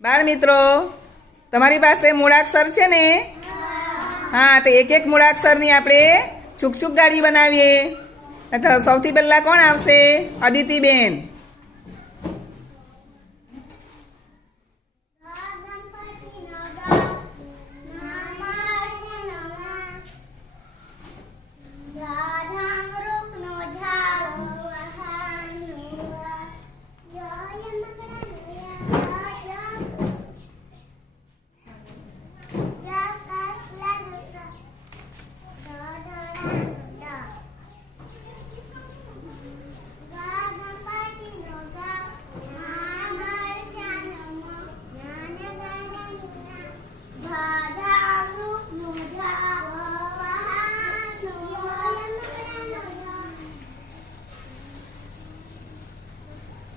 બાળ મિત્રો, તમારી પાસે મૂળાક્ષર છે ને? હા, તો એક એક મૂળાક્ષરની આપણે છુક છુક ગાડી બનાવીએ. સૌથી પહેલા કોણ આવશે? અદિતિબેન.